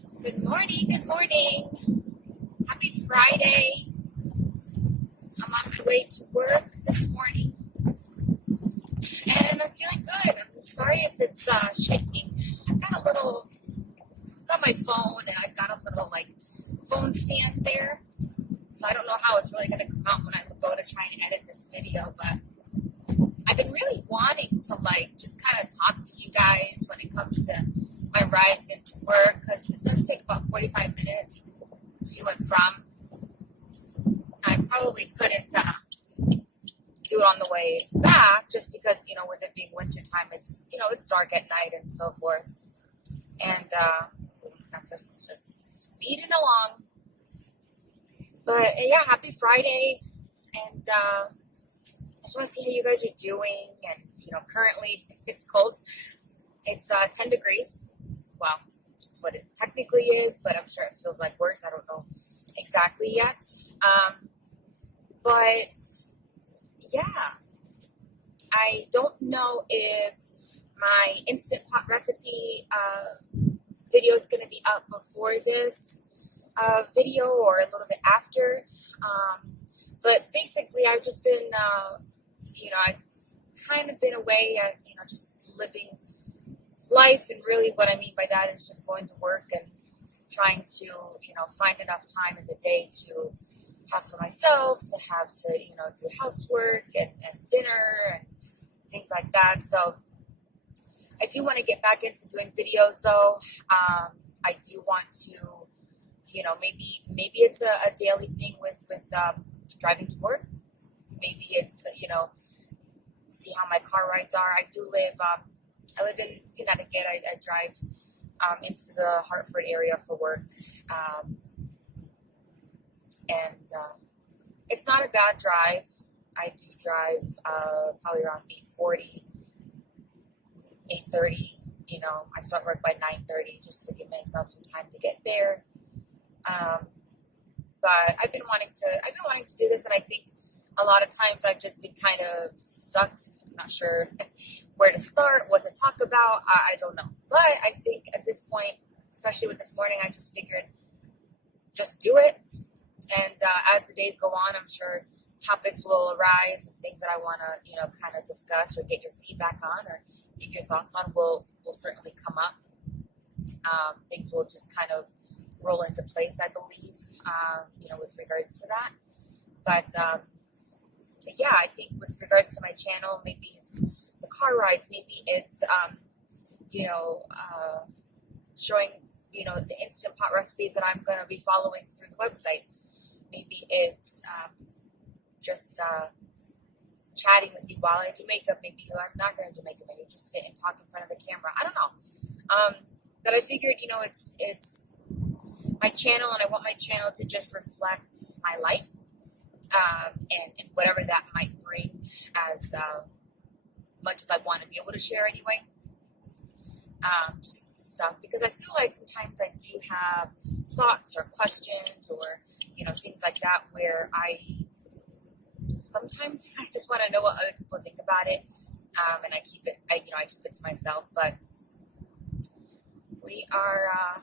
Good morning, good morning. Happy Friday. I'm on my way to work this morning and I'm feeling good. I'm sorry if it's shaking. I've got a little, it's on my phone and I've got a little phone stand there. So I don't know how it's really going to come out when I go to try and edit this video, but I've been really wanting to just kind of talk to you guys when it comes to my rides into work because it does take about 45 minutes to and from. I probably couldn't do it on the way back just because, with it being winter time, it's dark at night and so forth. And that person's just speeding along. But yeah, happy Friday. And I just want to see how you guys are doing. And, currently it's cold. It's 10 degrees. Well, it's what it technically is, but I'm sure it feels like worse. I don't know exactly yet. But yeah, I don't know if my Instant Pot recipe video is going to be up before this video or a little bit after. But basically, I've just been, I've kind of been away at, just living life. And really what I mean by that is just going to work and trying to, find enough time in the day to have for myself, to have to, do housework and dinner and things like that. So I do want to get back into doing videos though. I do want to, maybe it's a daily thing with driving to work. Maybe it's, see how my car rides are. I live in Connecticut. I drive into the Hartford area for work. And it's not a bad drive. I do drive probably around 8:40, 8:30. I start work by 9:30 just to give myself some time to get there. But I've been wanting to do this, and I think a lot of times I've just been kind of stuck. I'm not sure where to start, what to talk about. I don't know. But I think at this point, especially with this morning, I just figured just do it. And as the days go on, I'm sure topics will arise and things that I want to, kind of discuss or get your feedback on or get your thoughts on will certainly come up. Things will just kind of roll into place, I believe, with regards to that. But yeah, I think with regards to my channel, maybe it's the car rides, maybe it's, showing, the Instant Pot recipes that I'm going to be following through the websites. Maybe it's just chatting with you while I do makeup. Maybe I'm not going to do makeup. Maybe just sit and talk in front of the camera. I don't know. But I figured, it's my channel, and I want my channel to just reflect my life and whatever that might bring as much as I want to be able to share anyway. Just stuff, because I feel like sometimes I do have thoughts or questions or, things like that where sometimes I just want to know what other people think about it. And I keep it to myself, but we are,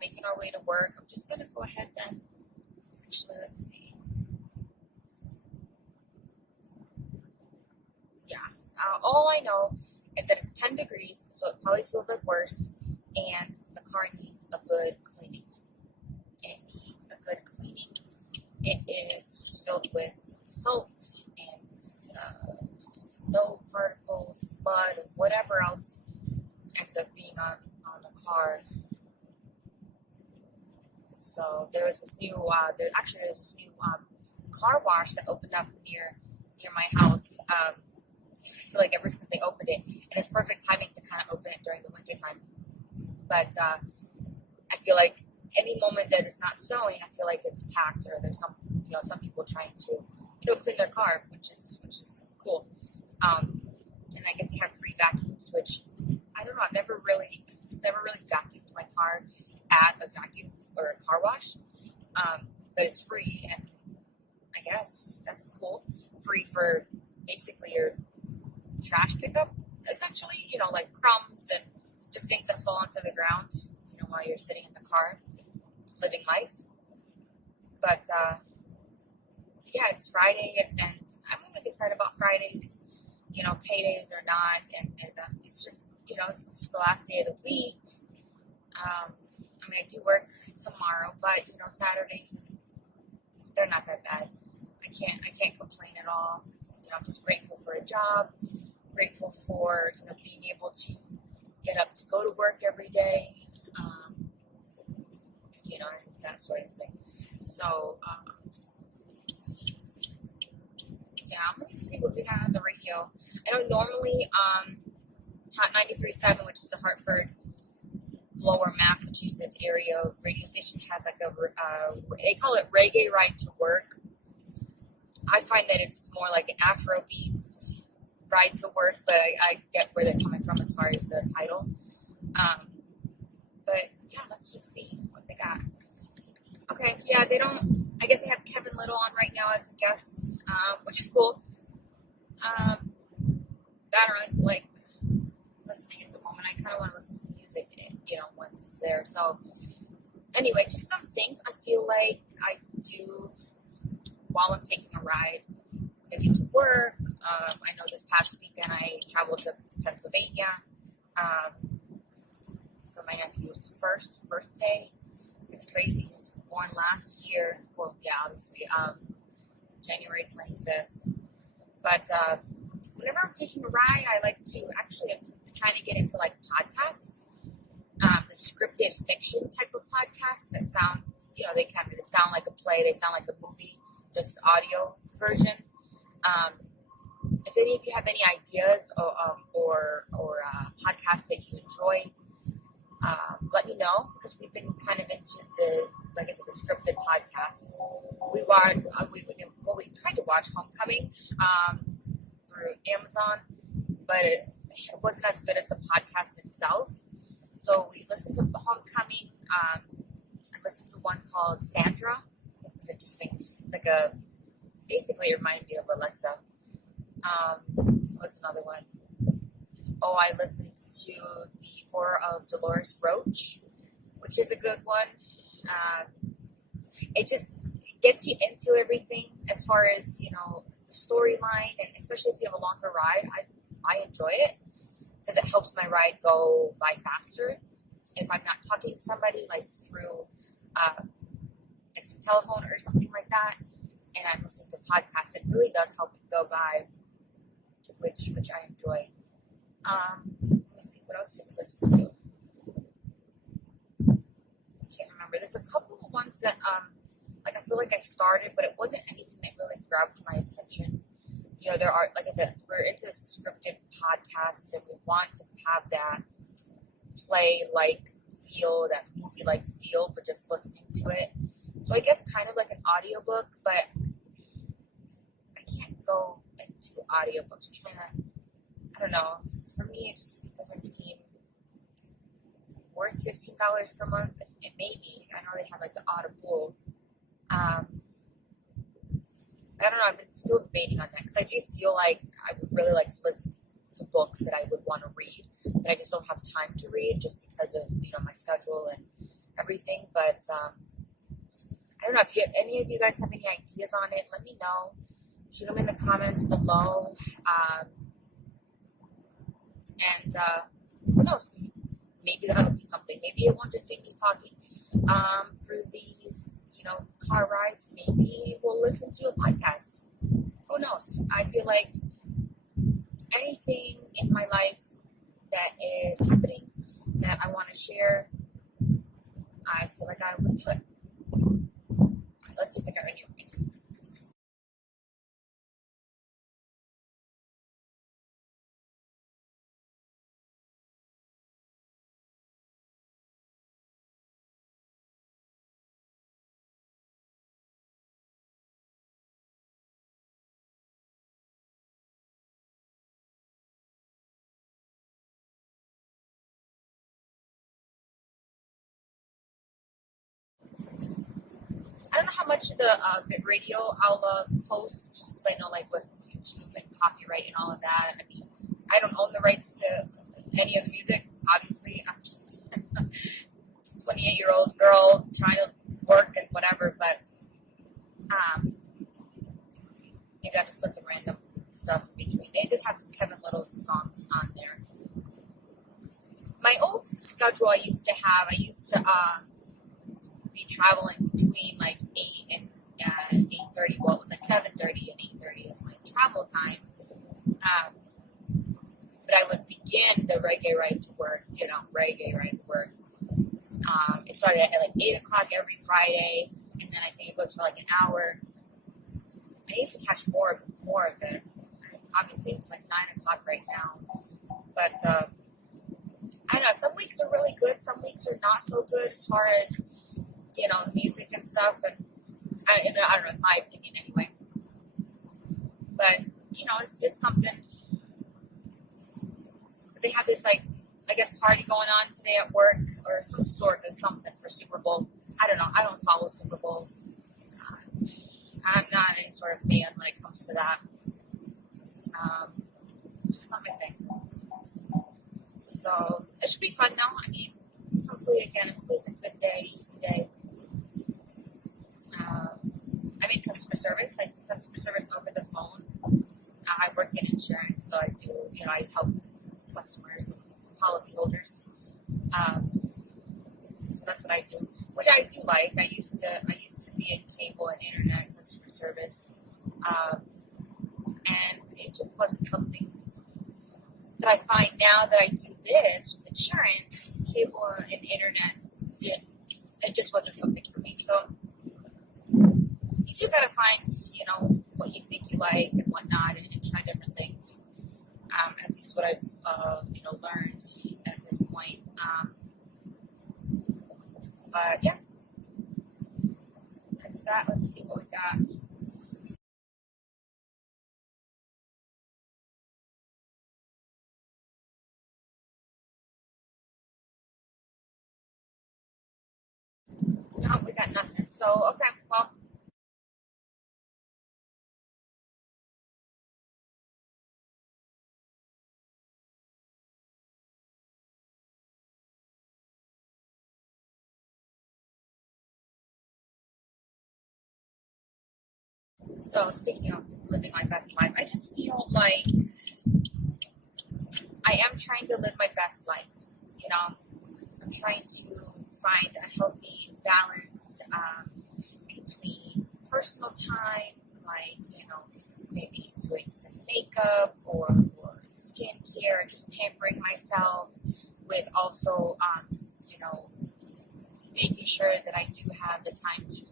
making our way to work. I'm just going to go ahead then. Actually, let's see. Yeah. All I know is that it's 10 degrees, so it probably feels like worse, and the car needs a good cleaning. It needs a good cleaning. It is filled with salt and snow particles, mud, whatever else ends up being on the car. So there's this new car wash that opened up near my house. I feel like ever since they opened it, and it's perfect timing to kind of open it during the winter time. But I feel like any moment that it's not snowing, I feel like it's packed, or there's some people trying to clean their car, which is cool. And I guess they have free vacuums, which I don't know. I've never really vacuumed my car at a vacuum or a car wash, but it's free, and I guess that's cool. Free for basically your trash pickup, essentially, like crumbs and just things that fall onto the ground, while you're sitting in the car living life. But yeah, it's Friday, and I'm always excited about Fridays, paydays or not, and it's just, it's just the last day of the week. I do work tomorrow, but, Saturdays, they're not that bad. I can't complain at all. I'm just grateful for a job, grateful for, being able to get up to go to work every day, and that sort of thing. So, yeah, I'm going to see what we got on the radio. I know normally Hot 93.7, which is the Hartford, Lower Massachusetts area radio station, has like they call it Reggae Ride to Work. I find that it's more like an Afrobeats ride to work, but I get where they're coming from as far as the title. But yeah, let's just see what they got. Okay, yeah, I guess they have Kevin Little on right now as a guest, which is cool. I don't really feel like listening at the moment. I kind of want to listen to music, once it's there. So anyway, just some things I feel like I do while I'm taking a ride, maybe to work. I know this past weekend I traveled to Pennsylvania for my nephew's first birthday. It's crazy. He was born last year. Well, yeah, obviously, January 25th. But whenever I'm taking a ride, I like to actually, I'm trying to get into like podcasts, the scripted fiction type of podcasts that sound, they sound like a play, they sound like a movie, just audio version. If any of you have any ideas or podcasts that you enjoy, let me know, because we've been kind of into like I said, the scripted podcasts. We tried to watch Homecoming through Amazon, but it wasn't as good as the podcast itself. So we listened to Homecoming. I listened to one called Sandra. It was interesting. It's like basically it reminded me of Alexa. What's another one? Oh, I listened to The Horror of Dolores Roach, which is a good one. It just gets you into everything as far as, the storyline, and especially if you have a longer ride, I enjoy it because it helps my ride go by faster. If I'm not talking to somebody like through telephone or something like that, and I'm listening to podcasts, it really does help it go by, which I enjoy. Let me see, what else did we listen to? I can't remember. There's a couple of ones that I feel like I started, but it wasn't anything that really grabbed my attention. There are, like I said, we're into scripted podcasts, and we want to have that play-like feel, that movie-like feel, but just listening to it. So I guess kind of like an audiobook, but I can't go into audiobooks. I'm trying to, I don't know, for me it just doesn't seem worth $15 per month. It may be. I know they have like the Audible. I don't know, I've been still debating on that, because I do feel like I would really like to listen to books that I would want to read, but I just don't have time to read just because of, my schedule and everything. But I don't know, if any of you guys have any ideas on it, let me know. Shoot them in the comments below. And who knows? Maybe that'll be something. Maybe it won't just be me talking through these, car rides. Maybe we'll listen to a podcast. Who knows? I feel like anything in my life that is happening that I want to share, I feel like I would do it. Let's see if I got any. I don't know how much of the radio I'll post, just because I know, like, with YouTube and copyright and all of that, I mean, I don't own the rights to any of the music, obviously. I'm just 28-year-old girl trying to work and whatever, but maybe I just put some random stuff in between. They did have some Kevin Little songs on there. My old schedule I used to be traveling between like 8 and 8:30. Well, it was like 7:30 and 8:30 is my travel time. But I would begin the reggae ride to work, it started at like 8 o'clock every Friday, and then I think it goes for like an hour. I used to catch more of it. Obviously, it's like 9 o'clock right now. But I don't know, some weeks are really good, some weeks are not so good as far as, music and stuff. And I don't know, in my opinion anyway. But, it's something. They have this, like, I guess, party going on today at work or some sort of something for Super Bowl. I don't know. I don't follow Super Bowl. I'm not any sort of fan when it comes to that. It's just not my thing. So it should be fun though. I mean, hopefully it's a good day, easy day. I'm in customer service. I do customer service over the phone. I work in insurance, so I do, I help customers, policyholders. So that's what I do, which I do like. I used to be in cable and internet customer service, and it just wasn't something that I find now that I do this with insurance. Cable and internet it just wasn't something for me. So you do gotta find what you think you like and whatnot, and try different things. At least what I've learned at this point. But yeah, that's that. Let's see what we got. No, we got nothing. So okay, well. So speaking of living my best life, I just feel like I am trying to live my best life. I'm trying to find a healthy balance between personal time, like, maybe doing some makeup or skincare, just pampering myself, with also, making sure that I do have the time to,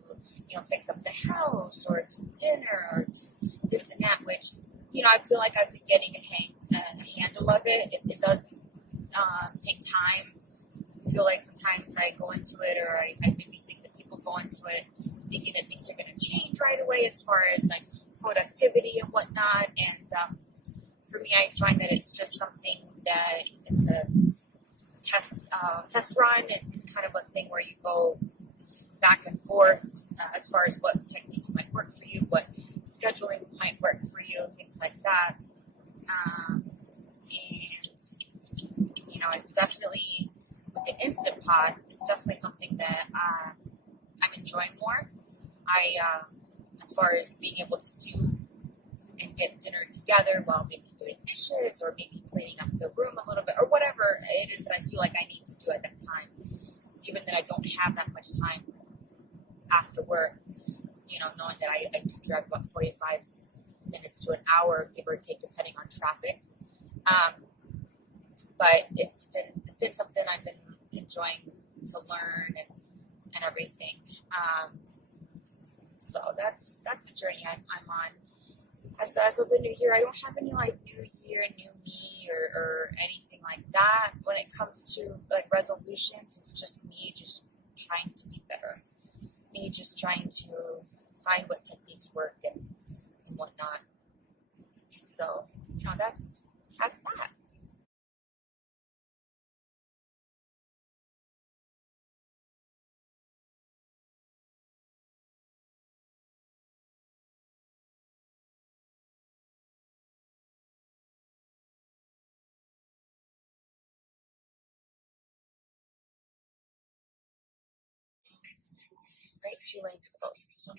fix up the house or to dinner or to this and that, which, I feel like I've been getting a handle of it. It does take time. I feel like sometimes I go into it, or I maybe think that people go into it thinking that things are going to change right away as far as like productivity and whatnot. And for me, I find that it's just something that it's a test run. It's kind of a thing where you go back and forth as far as what techniques might work for you, what scheduling might work for you, things like that. And it's definitely with the Instant Pot. It's definitely something that I'm enjoying more. As far as being able to do and get dinner together while maybe doing dishes or maybe cleaning up the room a little bit or whatever it is that I feel like I need to do at that time, given that I don't have that much time after work, knowing that I do drive about 45 minutes to an hour, give or take, depending on traffic. But it's been something I've been enjoying to learn and everything. So that's a journey I'm on. As of the new year, I don't have any like new year, new me or anything like that. When it comes to like resolutions, it's just me just trying to be better. Me just trying to find what techniques work and whatnot. So, that's that. right 2 lanes closed. So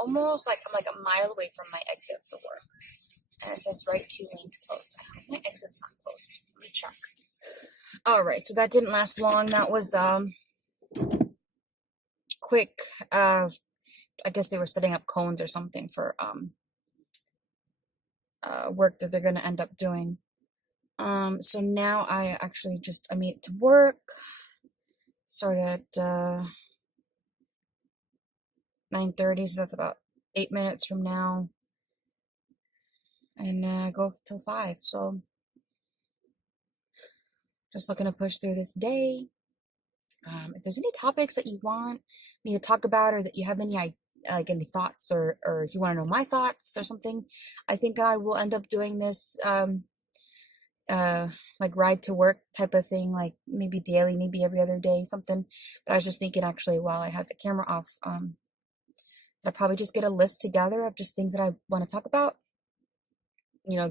almost like I'm like a mile away from my exit for work. And it says right 2 lanes closed. I hope my exit's not closed. Let me check. Alright, so that didn't last long. That was quick. I guess they were setting up cones or something for work that they're gonna end up doing. So now I made it to work. Start at 9:30, so that's about 8 minutes from now, and go till 5. So just looking to push through this day. If there's any topics that you want me to talk about, or that you have any any thoughts, or if you want to know my thoughts or something, I think I will end up doing this like ride to work type of thing, like maybe daily, maybe every other day, something. But I was just thinking, actually, while I have the camera off, I'll probably just get a list together of just things that I want to talk about.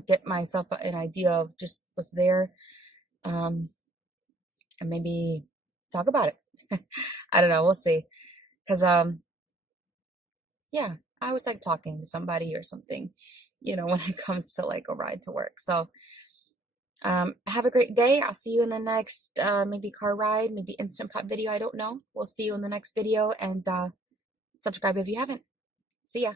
Get myself an idea of just what's there, and maybe talk about it. I don't know. We'll see. Cause yeah, I always like talking to somebody or something, when it comes to like a ride to work. So have a great day. I'll see you in the next maybe car ride, maybe Instant Pot video. I don't know. We'll see you in the next video, and subscribe if you haven't. See ya.